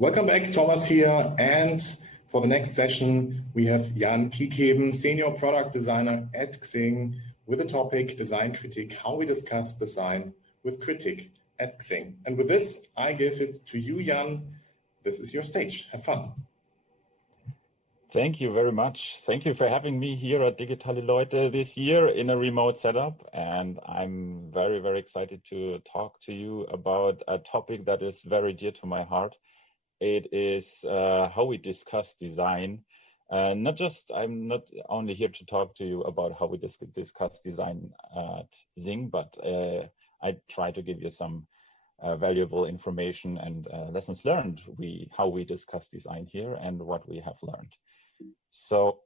Welcome back, Thomas here. And for the next session, we have Jan Kiekeben, Senior Product Designer at Xing, with the topic Design Critique, how we discuss design with critique at Xing. And with this, I give it to you, Jan. This is your stage. Have fun. Thank you very much. Thank you for having me here at Digitale Leute this year in a remote setup. And I'm very, very excited to talk to you about a topic that is very dear to my heart. It is how we discuss design. I'm not only here to talk to you about how we discuss design at Xing, but I try to give you some valuable information and lessons learned, how we discuss design here and what we have learned. So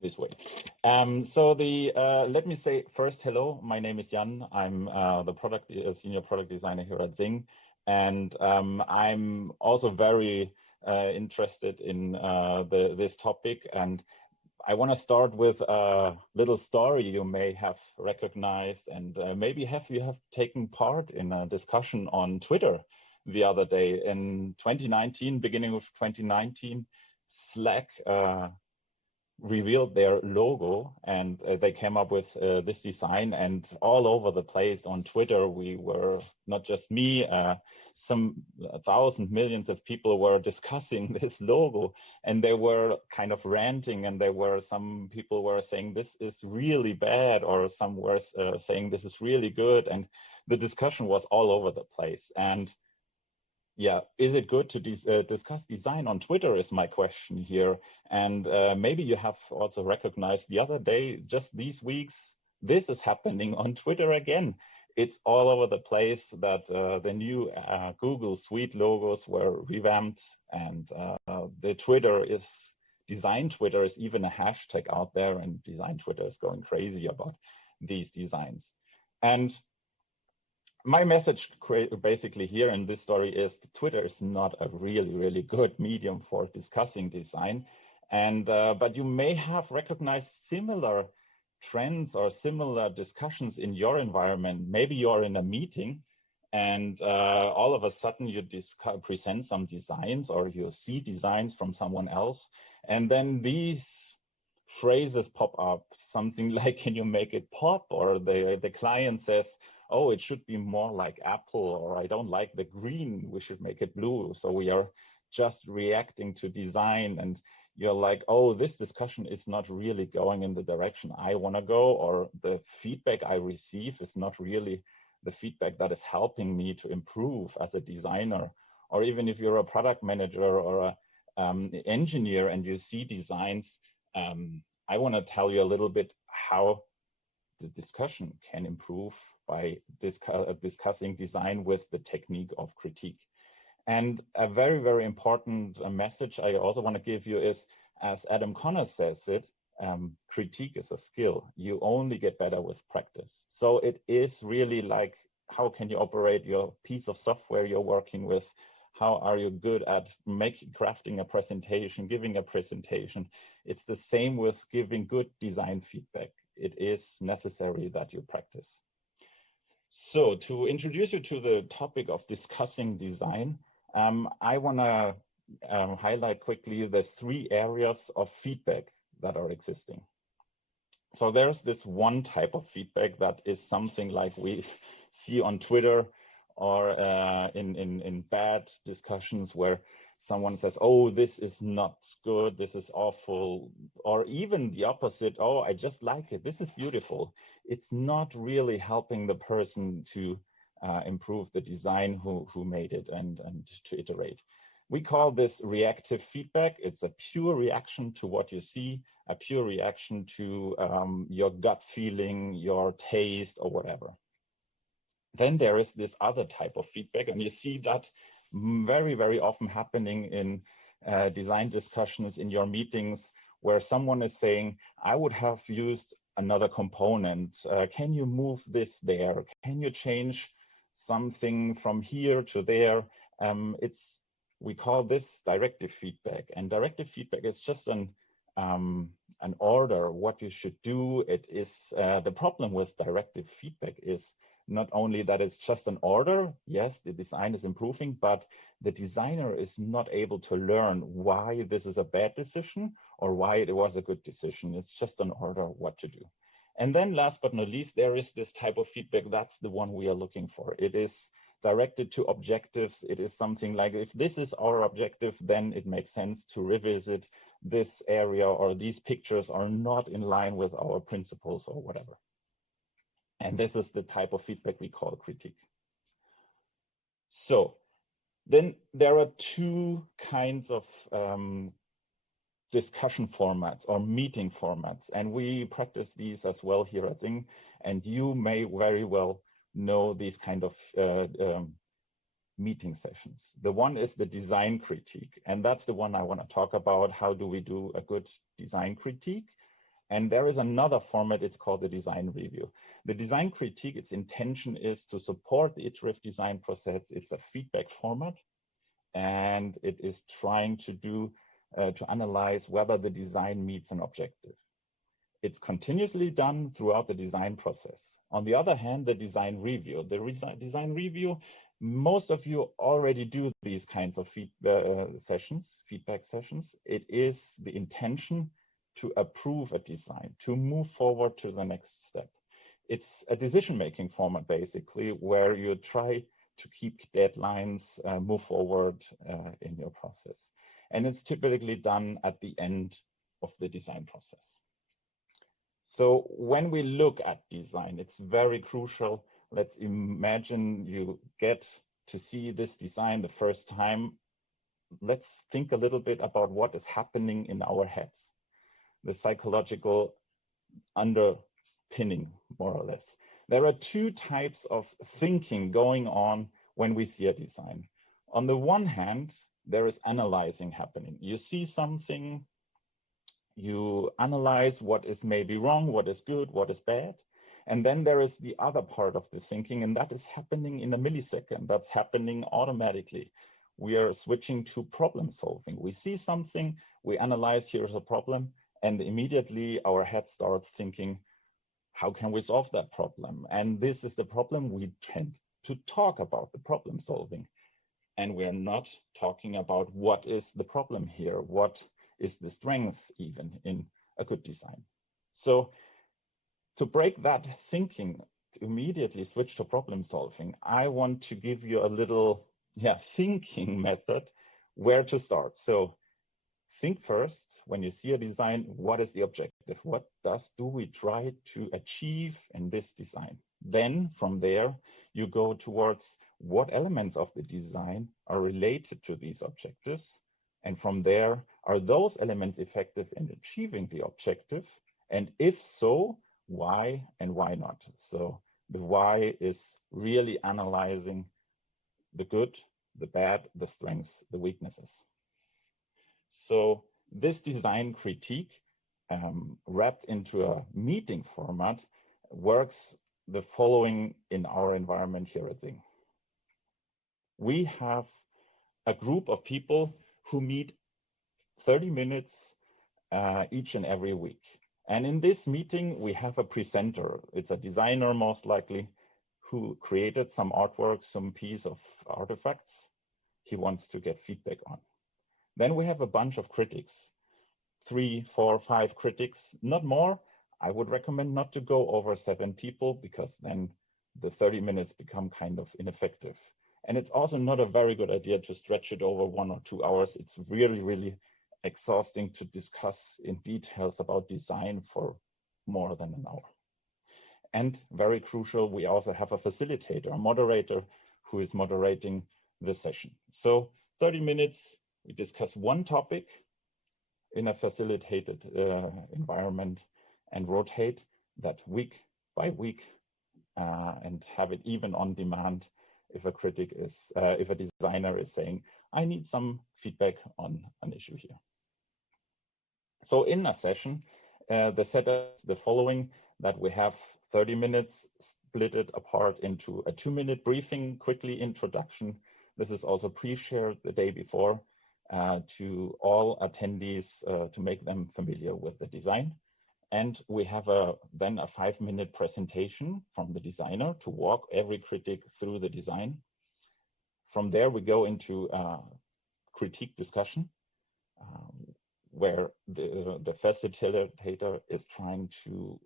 this way. Let me say first, hello, my name is Jan. I'm the senior product designer here at Xing. And I'm also very interested in this topic. And I want to start with a little story you may have recognized, and maybe you have taken part in a discussion on Twitter the other day. In 2019, beginning of 2019, Slack revealed their logo, and they came up with this design, and all over the place on Twitter, we were, not just me, some thousands, millions of people were discussing this logo, and they were kind of ranting, and some people were saying this is really bad, or some were saying this is really good, and the discussion was all over the place. And yeah, is it good to discuss design on Twitter is my question here. And maybe you have also recognized the other day, just these weeks, this is happening on Twitter again. It's all over the place that the new Google Suite logos were revamped, and Design Twitter is even a hashtag out there, and Design Twitter is going crazy about these designs. And my message basically here in this story is Twitter is not a really, really good medium for discussing design. And but you may have recognized similar trends or similar discussions in your environment. Maybe you're in a meeting and all of a sudden you present some designs, or you see designs from someone else. And then these phrases pop up, something like, can you make it pop? Or the client says, oh, it should be more like Apple, or I don't like the green, we should make it blue. So we are just reacting to design, and you're like, oh, this discussion is not really going in the direction I want to go, or the feedback I receive is not really the feedback that is helping me to improve as a designer. Or even if you're a product manager or an engineer and you see designs, I want to tell you a little bit how the discussion can improve by discussing design with the technique of critique. And a very, very important message I also want to give you is, as Adam Connor says it, critique is a skill. You only get better with practice. So it is really like, how can you operate your piece of software you're working with? How are you good at crafting a presentation, giving a presentation? It's the same with giving good design feedback. It is necessary that you practice. So to introduce you to the topic of discussing design, I want to highlight quickly the 3 areas of feedback that are existing. So there's this one type of feedback that is something like we see on Twitter or in bad discussions where someone says, oh, this is not good, this is awful, or even the opposite, oh, I just like it, this is beautiful. It's not really helping the person to improve the design who made it and to iterate. We call this reactive feedback. It's a pure reaction to what you see, a pure reaction to your gut feeling, your taste, or whatever. Then there is this other type of feedback, and you see that very, very often happening in design discussions in your meetings, where someone is saying, I would have used another component. Can you move this there? Can you change something from here to there? We call this directive feedback, and directive feedback is just an order what you should do. It is the problem with directive feedback is not only that it's just an order, yes, the design is improving, but the designer is not able to learn why this is a bad decision or why it was a good decision. It's just an order what to do. And then last but not least, there is this type of feedback. That's the one we are looking for. It is directed to objectives. It is something like, if this is our objective, then it makes sense to revisit this area, or these pictures are not in line with our principles or whatever. And this is the type of feedback we call critique. So then there are two kinds of discussion formats or meeting formats, and we practice these as well here at Xing, and you may very well know these kind of meeting sessions. The one is the design critique, and that's the one I want to talk about. How do we do a good design critique? And there is another format, it's called the design review. The design critique, its intention is to support the iterative design process. It's a feedback format, and it is trying to do to analyze whether the design meets an objective. It's continuously done throughout the design process. On the other hand, the design review. Design review, most of you already do these kinds of feedback sessions. It is the intention to approve a design, to move forward to the next step. It's a decision-making format, basically, where you try to keep deadlines, move forward in your process. And it's typically done at the end of the design process. So when we look at design, it's very crucial. Let's imagine you get to see this design the first time. Let's think a little bit about what is happening in our heads, the psychological underpinning, more or less. There are two types of thinking going on when we see a design. On the one hand, there is analyzing happening. You see something, you analyze what is maybe wrong, what is good, what is bad. And then there is the other part of the thinking, and that is happening in a millisecond. That's happening automatically. We are switching to problem solving. We see something, we analyze, here's a problem, and immediately our head starts thinking, how can we solve that problem? And this is the problem. We tend to talk about the problem solving. And we're not talking about what is the problem here, what is the strength even in a good design. So to break that thinking, to immediately switch to problem solving, I want to give you a little thinking method where to start. So think first, when you see a design, what is the objective? What do we try to achieve in this design? Then from there, you go towards what elements of the design are related to these objectives. And from there, are those elements effective in achieving the objective? And if so, why and why not? So the why is really analyzing the good, the bad, the strengths, the weaknesses. So this design critique, wrapped into a meeting format, works the following in our environment here at Xing. We have a group of people who meet 30 minutes each and every week. And in this meeting, we have a presenter. It's a designer, most likely, who created some artwork, some piece of artifacts he wants to get feedback on. Then we have a bunch of critics, 3, 4, 5 critics, not more. I would recommend not to go over 7 people, because then the 30 minutes become kind of ineffective. And it's also not a very good idea to stretch it over 1 or 2 hours. It's really, really exhausting to discuss in details about design for more than an hour. And very crucial, we also have a facilitator, a moderator, who is moderating the session. So 30 minutes, we discuss one topic in a facilitated environment and rotate that week by week and have it even on demand if a critic is, if a designer is saying, I need some feedback on an issue here. So in a session, the setup is the following, that we have 30 minutes split it apart into a 2-minute briefing, quickly introduction. This is also pre-shared the day before to all attendees to make them familiar with the design. And we have then a 5-minute presentation from the designer to walk every critic through the design. From there, we go into critique discussion, where the facilitator is trying to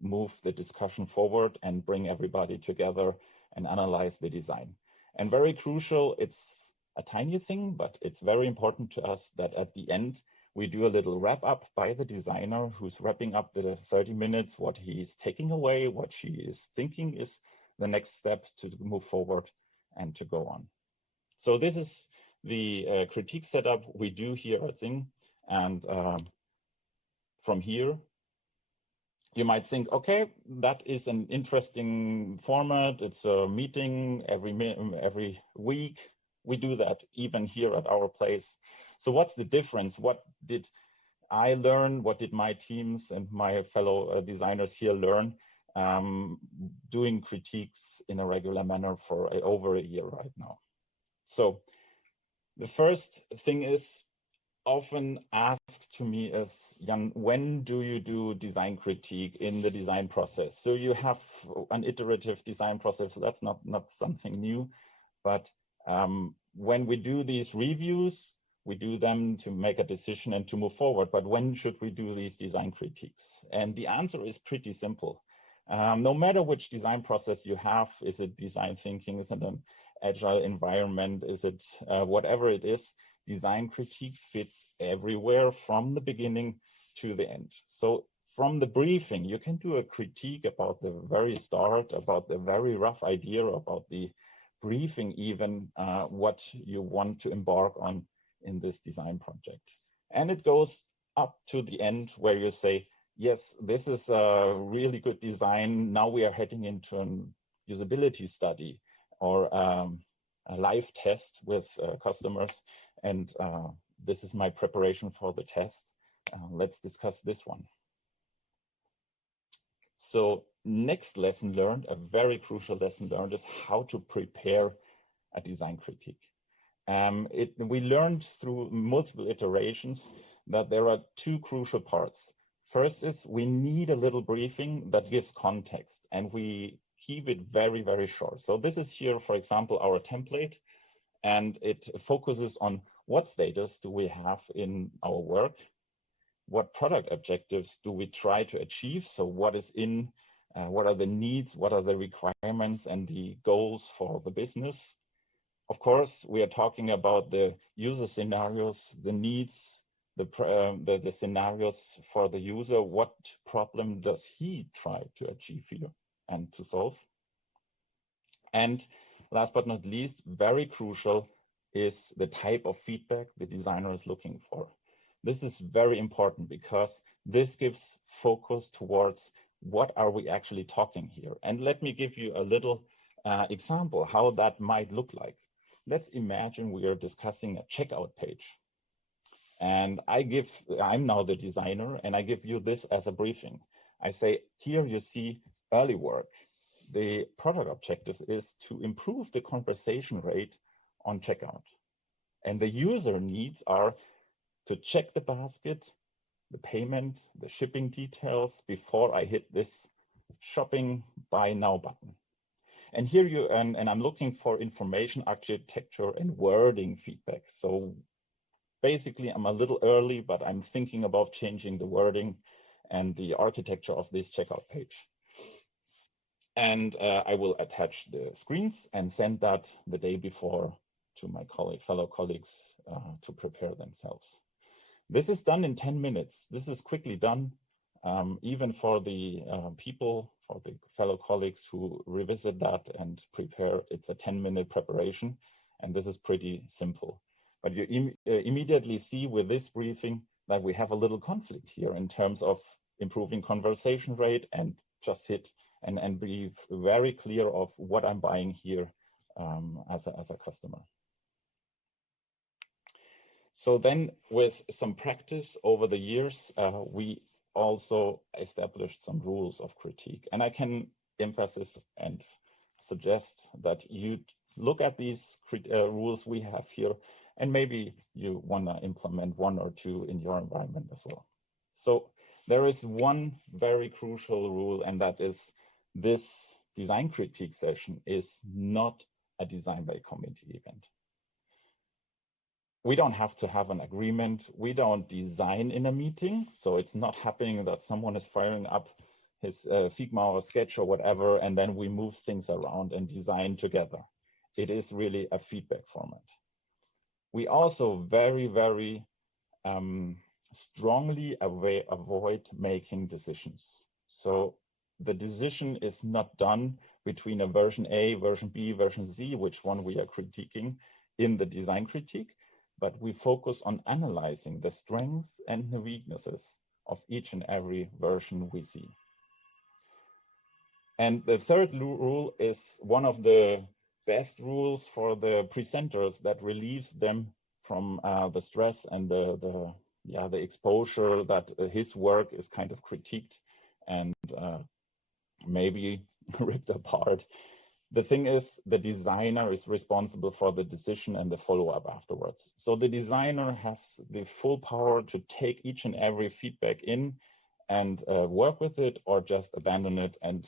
move the discussion forward and bring everybody together and analyze the design. And very crucial, it's a tiny thing, but it's very important to us that at the end, we do a little wrap up by the designer who's wrapping up the 30 minutes, what he's taking away, what she is thinking is the next step to move forward and to go on. So this is the critique setup we do here at Xing. And from here, you might think, okay, that is an interesting format. It's a meeting every week. We do that even here at our place. So what's the difference? What did I learn? What did my teams and my fellow designers here learn doing critiques in a regular manner for over a year right now? So the first thing is often asked to me is, Jan, when do you do design critique in the design process? So you have an iterative design process. So that's not something new, but when we do these reviews, we do them to make a decision and to move forward. But when should we do these design critiques? And the answer is pretty simple. No matter which design process you have, is it design thinking, is it an agile environment, is it whatever it is, design critique fits everywhere from the beginning to the end. So from the briefing, you can do a critique about the very start, about the very rough idea, about the briefing even, what you want to embark on in this design project. And it goes up to the end where you say, yes, this is a really good design. Now we are heading into an usability study or a live test with customers. And this is my preparation for the test. Let's discuss this one. So next lesson learned, a very crucial lesson learned, is how to prepare a design critique. We learned through multiple iterations that there are two crucial parts. First is we need a little briefing that gives context, and we keep it very, very short. So this is here, for example, our template, and it focuses on what status do we have in our work, what product objectives do we try to achieve, so what is in, what are the needs, what are the requirements and the goals for the business. Of course, we are talking about the user scenarios, the needs, the scenarios for the user. What problem does he try to achieve here and to solve? And last but not least, very crucial is the type of feedback the designer is looking for. This is very important because this gives focus towards what are we actually talking here. And let me give you a little example how that might look like. Let's imagine we are discussing a checkout page. And I'm now the designer, and I give you this as a briefing. I say, here you see early work. The product objective is to improve the conversation rate on checkout. And the user needs are to check the basket, the payment, the shipping details before I hit this shopping buy now button. And here and I'm looking for information architecture and wording feedback. So basically I'm a little early, but I'm thinking about changing the wording and the architecture of this checkout page. And I will attach the screens and send that the day before to my fellow colleagues to prepare themselves. This is done in 10 minutes. This is quickly done, even for the for the fellow colleagues who revisit that and prepare. It's a 10-minute preparation, and this is pretty simple. But you immediately see with this briefing that we have a little conflict here in terms of improving conversation rate and just hit and be very clear of what I'm buying here as a customer. So then with some practice over the years, we also established some rules of critique. And I can emphasize and suggest that you look at these rules we have here, and maybe you want to implement one or two in your environment as well. So There is one very crucial rule, and that is this design critique session is not a design by committee event. We don't have to have an agreement. We don't design in a meeting. So it's not happening that someone is firing up his Figma or Sketch or whatever, and then we move things around and design together. It is really a feedback format. We also very, very strongly avoid making decisions. So the decision is not done between a version A, version B, version Z, which one we are critiquing in the design critique, but we focus on analyzing the strengths and the weaknesses of each and every version we see. And the third rule is one of the best rules for the presenters that relieves them from the stress and the exposure that his work is kind of critiqued and maybe ripped apart. The thing is, the designer is responsible for the decision and the follow-up afterwards. So the designer has the full power to take each and every feedback in and work with it, or just abandon it and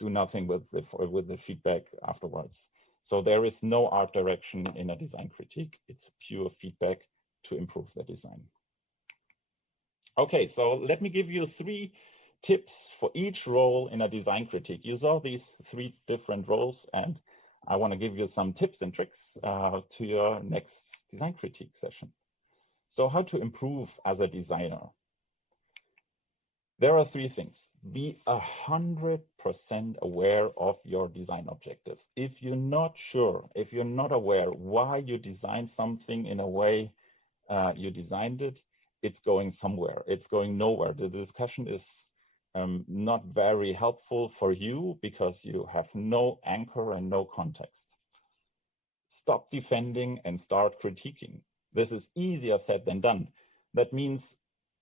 do nothing with the feedback afterwards. So there is no art direction in a design critique. It's pure feedback to improve the design. Okay, so let me give you 3 tips for each role in a design critique. You saw these 3 different roles, and I want to give you some tips and tricks to your next design critique session. So how to improve as a designer? There are 3 things. Be 100% aware of your design objectives. If you're not sure, if you're not aware why you designed something in a way you designed it, it's going somewhere. It's going nowhere. The discussion is not very helpful for you because you have no anchor and no context. Stop defending and start critiquing. This is easier said than done. That means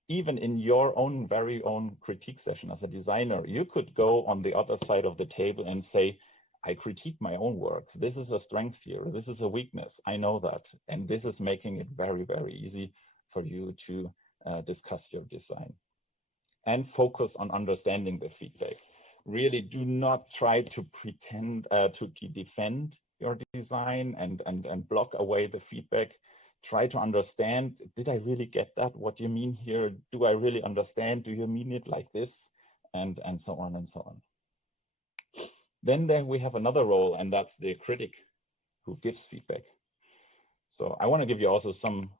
even in your own very own critique session as a designer, you could go on the other side of the table and say, I critique my own work. This is a strength here. This is a weakness. I know that. And this is making it very, very easy for you to discuss your design. And focus on understanding the feedback. Really do not try to pretend to defend your design and block away the feedback. Try to understand, did I really get that? What do you mean here? Do I really understand? Do you mean it like this? And so on and so on. Then there we have another role, and that's the critic who gives feedback. So I want to give you also some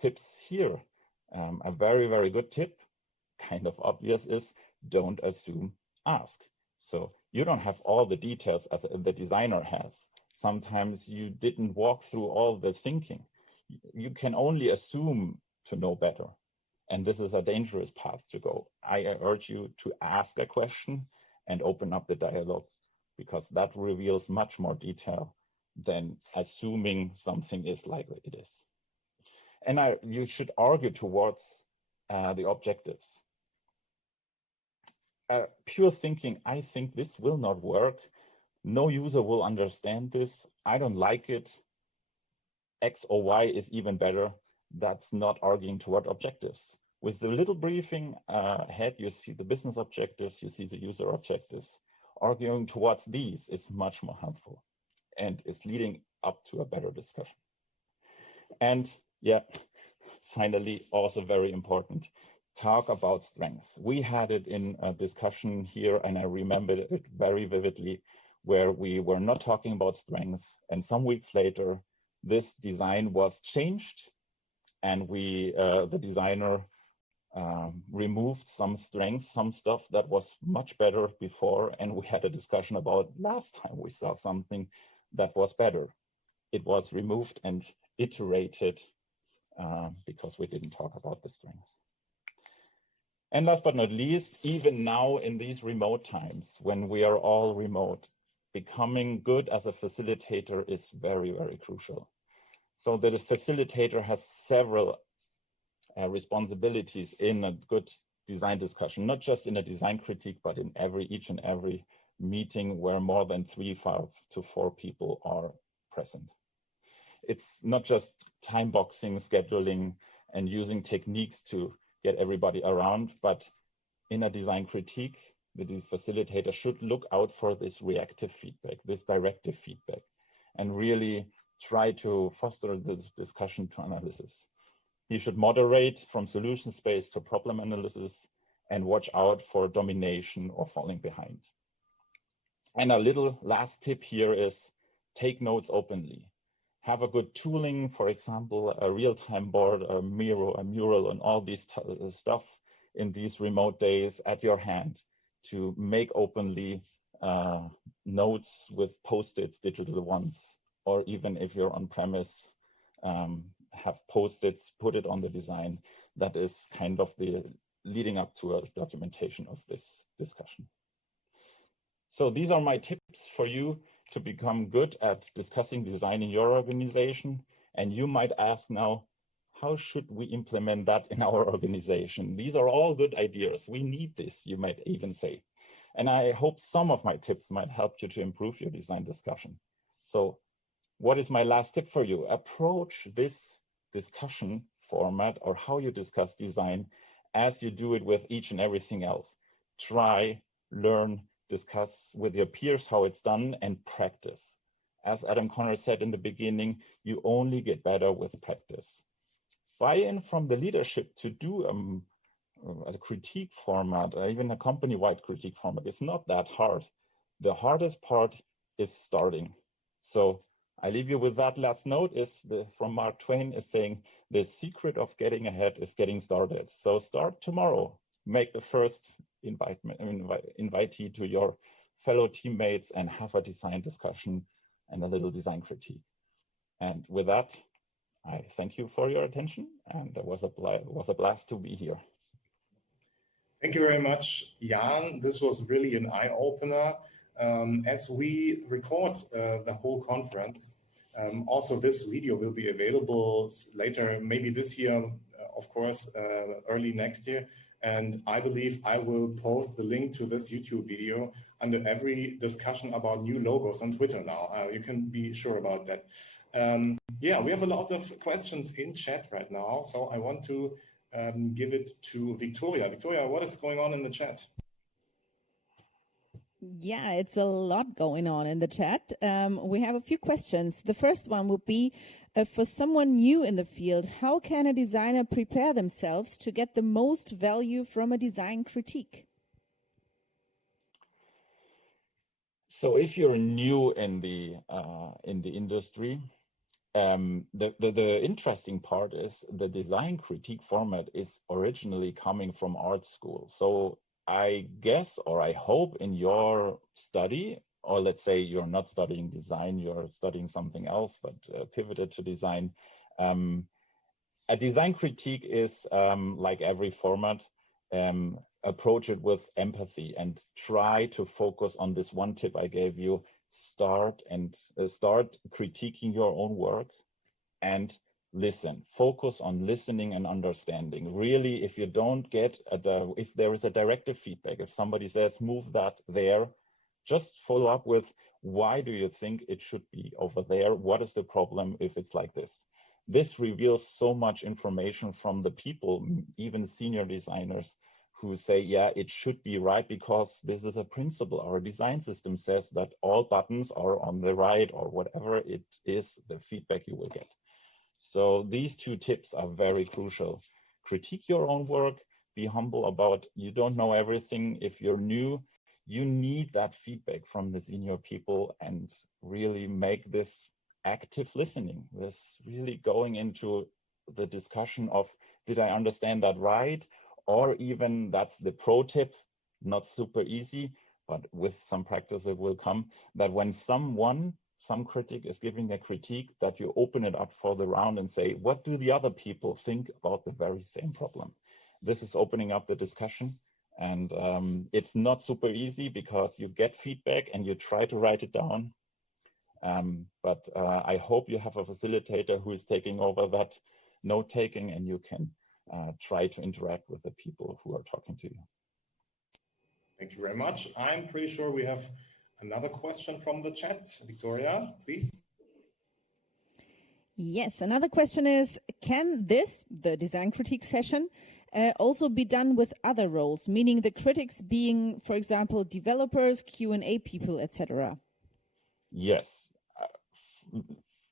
tips here. A very, very good tip, kind of obvious, is don't assume, ask. So you don't have all the details as the designer has. Sometimes you didn't walk through all the thinking. You can only assume to know better. And this is a dangerous path to go. I urge you to ask a question and open up the dialogue, because that reveals much more detail than assuming something is like it is. And you should argue towards the objectives. Pure thinking, I think this will not work. No user will understand this. I don't like it. X or Y is even better. That's not arguing toward objectives. With the little briefing ahead, you see the business objectives, you see the user objectives. Arguing towards these is much more helpful and is leading up to a better discussion. And finally, also very important, talk about strength. We had it in a discussion here, and I remember it very vividly, where we were not talking about strength, and some weeks later, this design was changed, and the designer removed some strengths, some stuff that was much better before, and we had a discussion about last time we saw something that was better. It was removed and iterated because we didn't talk about the strengths. And last but not least, even now in these remote times, when we are all remote, becoming good as a facilitator is very, very crucial. So the facilitator has several responsibilities in a good design discussion, not just in a design critique, but in each and every meeting where more than 3, 5 to 4 people are present. It's not just time boxing, scheduling, and using techniques to get everybody around. But in a design critique, the facilitator should look out for this reactive feedback, this directive feedback, and really try to foster this discussion to analysis. He should moderate from solution space to problem analysis and watch out for domination or falling behind. And a little last tip here is take notes openly. Have a good tooling, for example, a real-time board, a Miro, a mural, and all this stuff in these remote days at your hand to make openly notes with Post-its, digital ones, or even if you're on premise, have Post-its, put it on the design. That is kind of the leading up to a documentation of this discussion. So these are my tips for you to become good at discussing design in your organization. And you might ask now, how should we implement that in our organization? These are all good ideas. We need this, you might even say. And I hope some of my tips might help you to improve your design discussion. So what is my last tip for you? Approach this discussion format or how you discuss design as you do it with each and everything else. Try, learn, discuss with your peers how it's done, and practice. As Adam Conner said in the beginning, you only get better with practice. Buy-in from the leadership to do a critique format, or even a company-wide critique format, is not that hard. The hardest part is starting. So I leave you with that last note from Mark Twain is saying, the secret of getting ahead is getting started. So start tomorrow. Make the first invitee to your fellow teammates and have a design discussion and a little design critique. And with that, I thank you for your attention, and it was a blast to be here. Thank you very much, Jan. This was really an eye-opener. As we record the whole conference, also this video will be available later, maybe this year, of course, early next year. And I believe I will post the link to this YouTube video under every discussion about new logos on Twitter now. You can be sure about that. Yeah, we have a lot of questions in chat right now. So I want to give it to Victoria. Victoria, what is going on in the chat? Yeah, it's a lot going on in the chat. We have a few questions. The first one would be, for someone new in the field, how can a designer prepare themselves to get the most value from a design critique? So if you're new in the industry, the interesting part is the design critique format is originally coming from art school. So I guess, or I hope in your study, or let's say you're not studying design, you're studying something else, but pivoted to design. A design critique is like every format, approach it with empathy and try to focus on this one tip I gave you. Start critiquing your own work and listen. Focus on listening and understanding. Really, if you don't get if there is a directive feedback, if somebody says move that there, just follow up with why do you think it should be over there? What is the problem if it's like this? This reveals so much information from the people, even senior designers, who say, yeah, it should be right because this is a principle. Our design system says that all buttons are on the right, or whatever it is, the feedback you will get. So these two tips are very crucial. Critique your own work, be humble about you don't know everything. If you're new, you need that feedback from the senior people and really make this active listening, this really going into the discussion of, did I understand that right? Or even that's the pro tip, not super easy, but with some practice it will come, that when some critic is giving a critique, that you open it up for the round and say, what do the other people think about the very same problem? This is opening up the discussion. And it's not super easy because you get feedback and you try to write it down. But I hope you have a facilitator who is taking over that note-taking and you can try to interact with the people who are talking to you. Thank you very much. I'm pretty sure we have another question from the chat. Victoria, please. Yes, another question is, can the design critique session, also be done with other roles, meaning the critics being, for example, developers, Q&A people, etc.? Yes,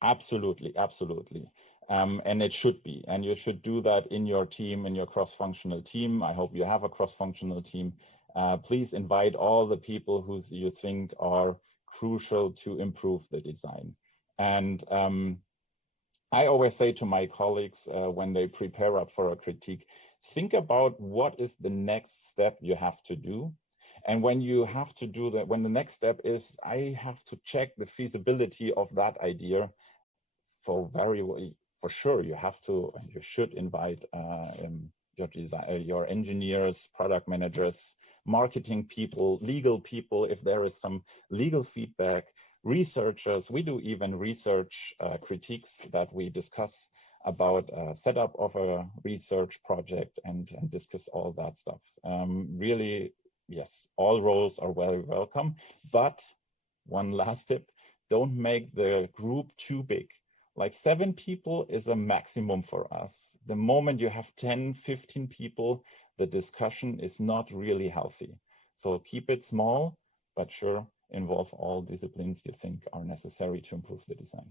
absolutely, absolutely. And it should be, and you should do that in your team, in your cross-functional team. I hope you have a cross-functional team. Please invite all the people who you think are crucial to improve the design. And I always say to my colleagues when they prepare up for a critique, think about what is the next step you have to do. And when you have to do that, when the next step is, I have to check the feasibility of that idea, for sure you have to, you should invite your engineers, product managers, marketing people, legal people, if there is some legal feedback, researchers. We do even research critiques that we discuss about setup of a research project and discuss all that stuff. Really, yes, all roles are very welcome, but one last tip, don't make the group too big. Like 7 people is a maximum for us. The moment you have 10, 15 people, the discussion is not really healthy. So keep it small, but sure, involve all disciplines you think are necessary to improve the design.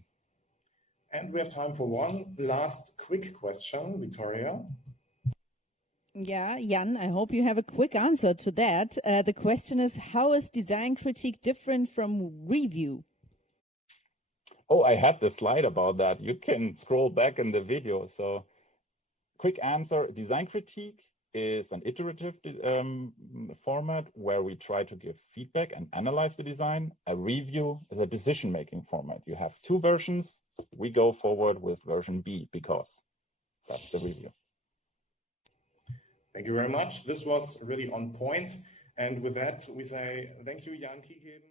And we have time for one last quick question, Victoria. Yeah, Jan, I hope you have a quick answer to that. The question is, how is design critique different from review? Oh, I had the slide about that. You can scroll back in the video. So quick answer, design critique is an iterative format where we try to give feedback and analyze the design. A review is a decision-making format. You have 2 versions. We go forward with version B because that's the review. Thank you very much. This was really on point. And with that, we say thank you, Jan Kiekeben.